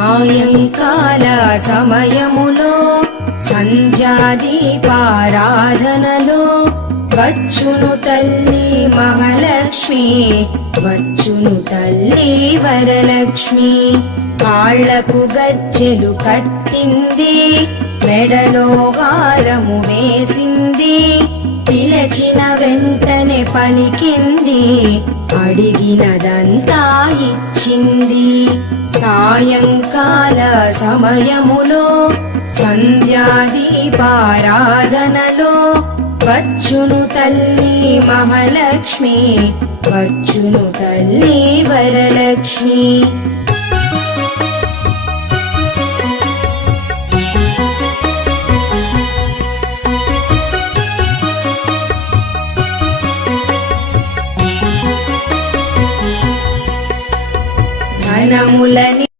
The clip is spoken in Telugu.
సాయంకాల సమయములో సంధ్యాదీపారాధనలో వచ్చును తల్లి మహాలక్ష్మి, వచ్చును తల్లి వరలక్ష్మి. కాళ్లకు గజ్జెలు కట్టింది, మెడలో హారము వేసింది, పిలచిన వెంటనే పలికింది, అడిగినదంతా ఇచ్చింది. సాయంకాల సమయములో సంధ్యాదీపారాధనలో వచ్చును తల్లి మహాలక్ష్మి, వచ్చును తల్లి వరలక్ష్మి. ధనములని